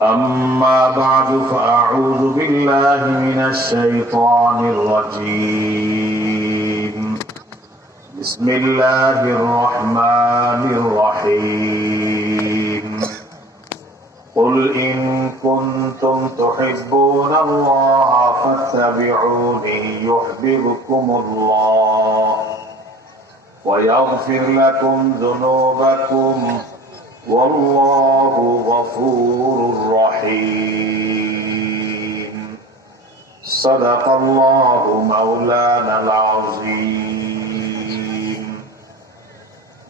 أما بعد فأعوذ بالله من الشيطان الرجيم بسم الله الرحمن الرحيم قل إن كنتم تحبون الله فاتبعوني يحببكم الله ويغفر لكم ذنوبكم والله غفور رحيم صدق الله مولانا العظيم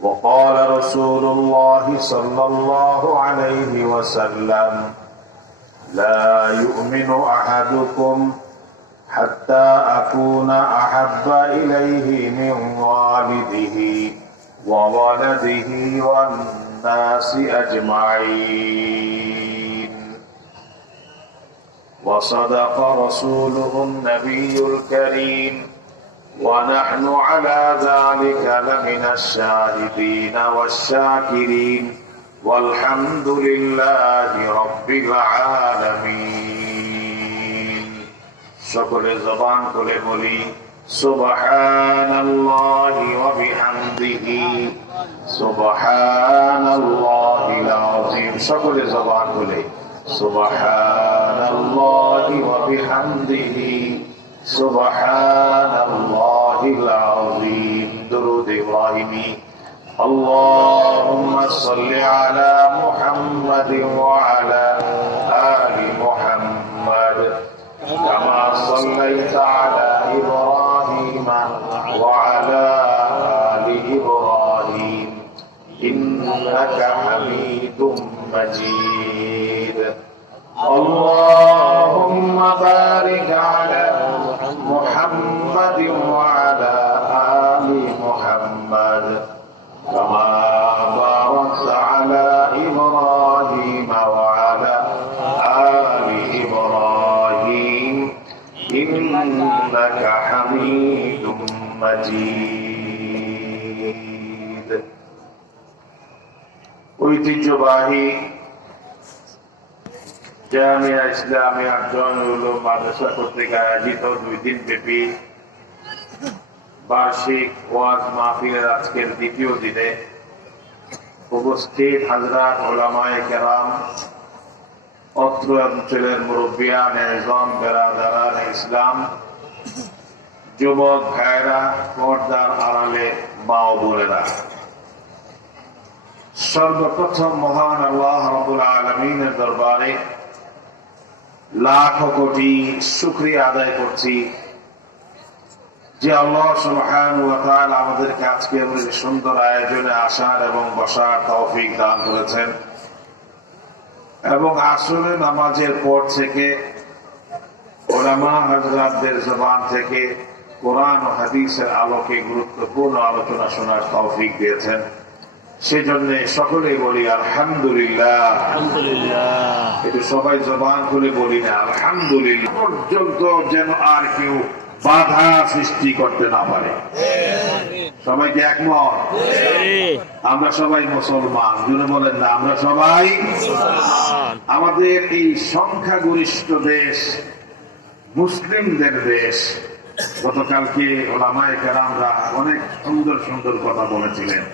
وقال رسول الله صلى الله عليه وسلم لا يؤمن أحدكم حتى أكون أحب إليه من والده وولده والناس أجمعين وصدق رسوله النبي الكريم ونحن على ذلك لمن الشاهدين والشاكرين والحمد لله رب العالمين شكر زبان كل بولي سبحان الله وبحمده سبحان الله العظيم شكر زبان كل سبحان الله وبحمده سبحان الله العظيم درود إبراهيمي اللهم صل على محمد وعلى آل محمد كما صليت على إبراهيم وعلى آل إبراهيم إنك حميد مجيد اللهم بارك على محمد وعلى آل محمد كما باركت على إبراهيم وعلى آل إبراهيم إنك حميد مجيد ঐতিহ্যবাহী জামিয়া ইসলামিয়া জয়নুল উলুম মাদ্রাসা কর্তৃক আয়োজিত 2 দিন ব্যাপী বার্ষিক ওয়াজ মাহফিলের আজকের দ্বিতীয় দিনে উপস্থিত হযরত উলামায়ে কেরাম, অত্র অঞ্চলের মুরব্বিয়ান এজম, বেরাদারান ইসলাম, যুবক ভাইরা, পর্দার আড়ালে মা ও বোনেরা, সর্বপ্রথম মহান আল্লাহ রাব্বুল আলামিনের দরবারে লাখ কোটি শুকরিয়া আদায় করছি যে আল্লাহ সুবহানাহু ওয়া তাআলা আমাদেরকে আজকে এমন সুন্দর আয়োজনে আসার এবং বসার তৌফিক দান করেছেন এবং আসরে নামাজের পর থেকে উলামা হযরতদের জবান থেকে কোরআন ও হাদিসের আলোকে গুরুত্বপূর্ণ আলোচনা শোনার তৌফিক দিয়েছেন। সেজন্য সকলেই বলি আলহামদুলিল্লাহ। আলহামদুলিল্লাহ, এটা সবাই জবান করে বলি না আলহামদুলিল্লাহ, পর্যন্ত যেন আর কেউ বাধা সৃষ্টি করতে না পারে। সবাইকে একমত? আমরা সবাই মুসলমান, যদি বলেন না আমরা সবাই আমাদের এই সংখ্যাগরিষ্ঠ দেশ, মুসলিমদের দেশ। গতকালকে উলামায়ে কেরামরা অনেক সুন্দর সুন্দর কথা বলেছিলেন।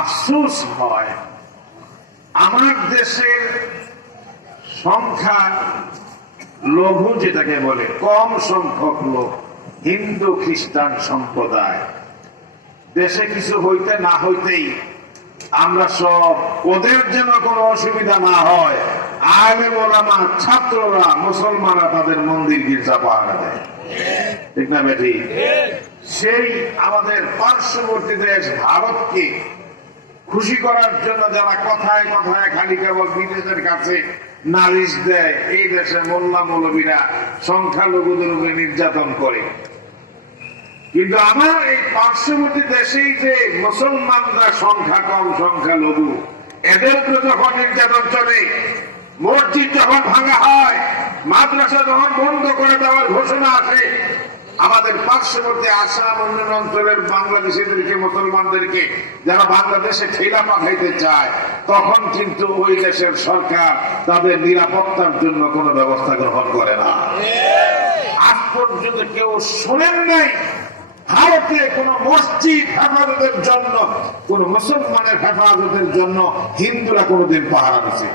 আফসোস হয় আমার দেশের সংখ্যা লঘু, যেটাকে বলে কম সংখ্যক লোক, হিন্দু খ্রিস্টান সম্প্রদায়, দেশে কিছু হইতে না হইতেই আমরা সব, ওদের যেন কোনো অসুবিধা না হয়, আলেম ওলামা, ছাত্ররা, মুসলমানরা তাদের মন্দির গির্জা পাহারা দেয়। ঠিক না বেঠি? সেই আমাদের পার্শ্ববর্তী দেশ ভারতকে খুশি করার জন্য যারা কথায় কথায় খালি কেবল বিদেশের কাছে নালিশ দেয়, এই দেশে মোল্লা মৌলবীরা সংখ্যালঘুদের উপরে নির্যাতন করে। কিন্তু আমার এই পার্শ্ববর্তী দেশেই যে মুসলমানরা সংখ্যা কম, সংখ্যালঘু, এদের উপরে যখন নির্যাতন চলে, মসজিদ যখন ভাঙা হয়, মাদ্রাসা যখন বন্ধ করে দেওয়ার ঘোষণা আসে, আমাদের পার্শ্ববর্তী আসাম অন্যান্য অঞ্চলের বাংলাদেশিদেরকে, মুসলমানদেরকে যারা বাংলাদেশে ঠেলা পাঠাইতে চায়, তখন কিন্তু ওই দেশের সরকার তাদের নিরাপত্তার জন্য কোনো ব্যবস্থা গ্রহণ করে না। আজ পর্যন্ত কেউ শোনেন নাই ভারতে কোন মসজিদ হেফাজতের জন্য, কোন মুসলমানের হেফাজতের জন্য হিন্দুরা কোনদিন পাহারা দিচ্ছে?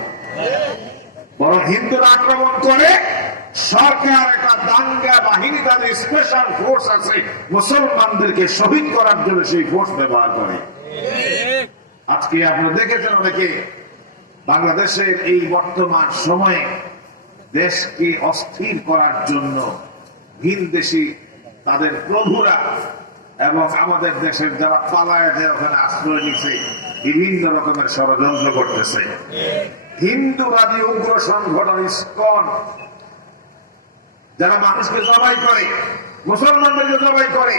বরং হিন্দুরা আক্রমণ করে, সরকার একটা দাঙ্গা বাহিনী, তাদের স্পেশাল ফোর্স আছে, মুসলমানদেরকে শহীদ করার জন্য সেই ফোর্স ব্যবহার করে। আজকে আপনারা দেখেছেন অনেকে বাংলাদেশের এই বর্তমান সময়ে দেশকে অস্থির করার জন্য ভিনদেশী তাদের প্রভুরা এবং আমাদের দেশের যারা পালায় যে ওখানে আশ্রয় নিচ্ছে বিভিন্ন রকমের ষড়যন্ত্র করতেছে। হিন্দুবাদী উগ্র সংগঠন ইসকন যারা মানুষকে জবাই করে, মুসলমানদেরকে জবাই করে,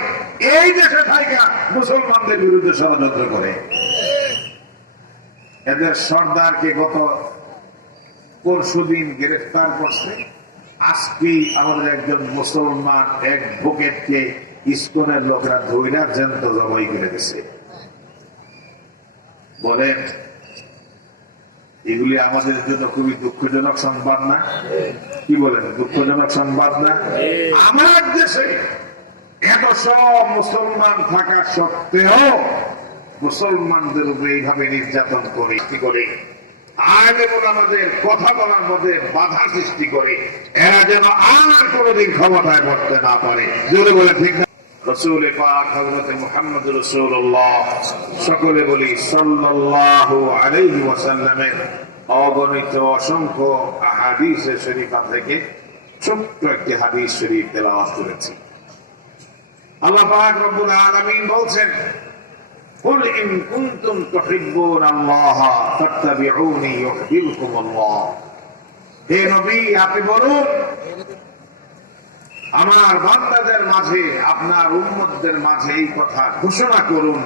এই দেশে থাইকা মুসলমানদের বিরুদ্ধে ষড়যন্ত্র করে। এদের সর্দারকে গত পরশুদিন গ্রেফতার করছে। আজকেই আমাদের একজন মুসলমান অ্যাডভোকেটকে ইসকনের লোকেরা ধৈর্য জ্যান্ত জবাই করে দিছে। বলেন, এগুলি আমাদের জন্য খুবই দুঃখজনক সংবাদ না? কি বলেন, দুঃখজনক সংবাদ না? আমার দেশে এত সব মুসলমান থাকা সত্ত্বেও মুসলমানদের উপরে এইভাবে নির্যাতন করে, কি করে আমাদের কথা বলার মধ্যে বাধা সৃষ্টি করে, এরা যেন আর কোনদিন ক্ষমতায় করতে না পারে। জোরে বলে ঠিক না? রাসূল পাক হযরত মুহাম্মদ রাসূলুল্লাহ, সকলে বলি সাল্লাল্লাহু আলাইহি ওয়াসাল্লামের অগণিত অসংখ্য হাদিস শরীফা থেকে ছোট্ট একটি হাদিস শরীফ তেলাওয়াত করেছি। আল্লাহ পাক রব্বুল আলামিন বলছেন, কুল ইন কুনতুম তুহিব্বুনাল্লাহ ফাত্তাবিউনি ইউহিব্বুকুমুল্লাহ। হে নবী, আপনি বলুন আমার বান্দাদের মাঝে, আপনার উম্মতদের মাঝে এই কথা ঘোষণা করুন,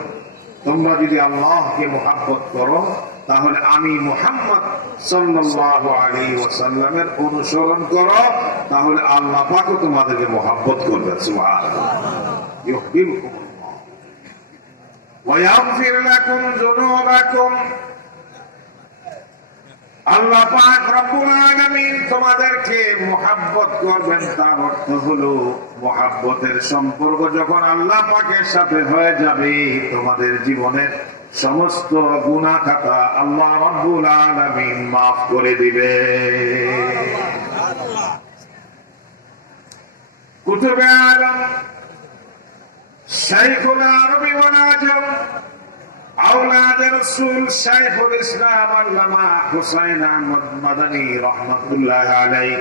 তোমরা যদি আল্লাহকে মুহাব্বত করো তাহলে আমি মুহাম্মদ সাল্লাল্লাহু আলাইহি ওয়াসাল্লামের অনুসরণ করো, তাহলে আল্লাহ পাকও তোমাদেরকে মুহাব্বত করবে। সুবহানাল্লাহ। ইউহিব্বুকুমুল্লাহ ওয়া ইয়াগফির লাকুম যুনুবাকুম। আল্লাহ পাক রব্বুল আলামিন তোমাদেরকে মুহাব্বত করবেন, তার অর্থ হলো মুহাব্বতের সম্পর্ক যখন আল্লাহ পাকের সাথে হয়ে যাবে, তোমাদের জীবনের সমস্ত গুনাহ খাতা আল্লাহ রব্বুল আলামিন মাফ করে দিবে। কুতুবে আলম শাইখুল আরবি ওয়াল আজম আওলাদ রাসূল শাইখুল ইসলাম আল্লামা হুসাইন আহমদ মাদানী রাহমাতুল্লাহ আলাইহি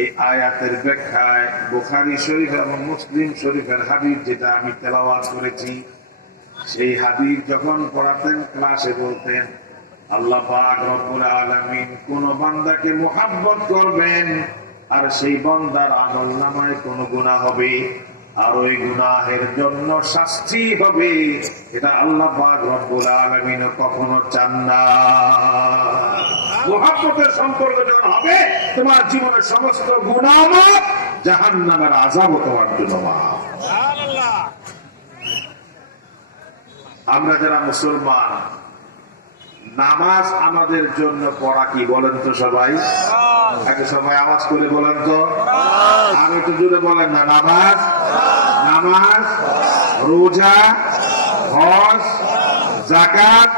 এই আয়াতের ব্যাখ্যায় বুখারী শরীফ এবং মুসলিম শরীফের হাদিস যেটা আমি তেলাওয়াত করেছি, সেই হাদিস যখন পড়াতেন ক্লাসে বলতেন, আল্লাহ পাক রব্বুল আলামিন কোন বান্দাকে মুহাব্বত করবেন আর সেই বান্দার আমলনামায় কোন গুনাহ হবে আর ওই গুনাহের জন্য শাস্তি হবে, এটা আল্লাহ পাক রব্বুল আলামিন কখনো চান না। মুহাব্বতের সম্পর্ক যখন হবে, তোমার জীবনের সমস্ত গুনাহ মাফ, জাহান্নামের আযাবও তোমার জন্য মাফ। সুবহানাল্লাহ। আমরা যারা মুসলমান, নামাজ আমাদের জন্য পড়া কি বলেন তো সবাই? একটা সময় আওয়াজ করে বলেন তো, আর একটু জোরে বলেন না। নামাজ, নামাজ, রোজা, হজ, যাকাত।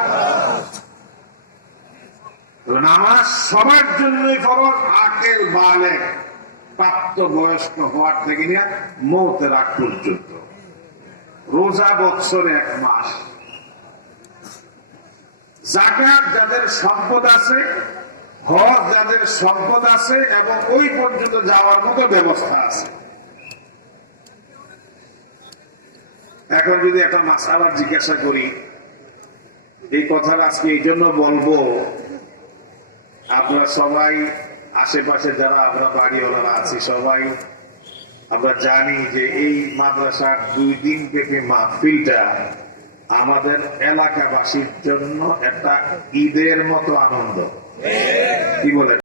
নামাজ সবার জন্যই ফরজ, আকেল বালেগ প্রাপ্ত বয়স্ক হওয়ার থেকে নিয়ে মওতের আগ পর্যন্ত। রোজা বৎসরে 1 মাস। যাকাত যাদের সম্পদ আছে, হজ যাদের সম্পদ আছে এবং ওই পর্যন্ত যাওয়ার মতো ব্যবস্থা আছে। এখন যদি একটা মাসআলা জিজ্ঞাসা করি, এই কথাটা আজকে এই জন্য বলবো, আপনারা সবাই আশেপাশে যারা আমরা বাড়িওয়ালারা আছি সবাই আমরা জানি যে এই মাদ্রাসার 2 দিন ব্যাপী মাহফিলটা আমাদের এলাকাবাসীর জন্য একটা ঈদের মতো আনন্দ। কি বলেন?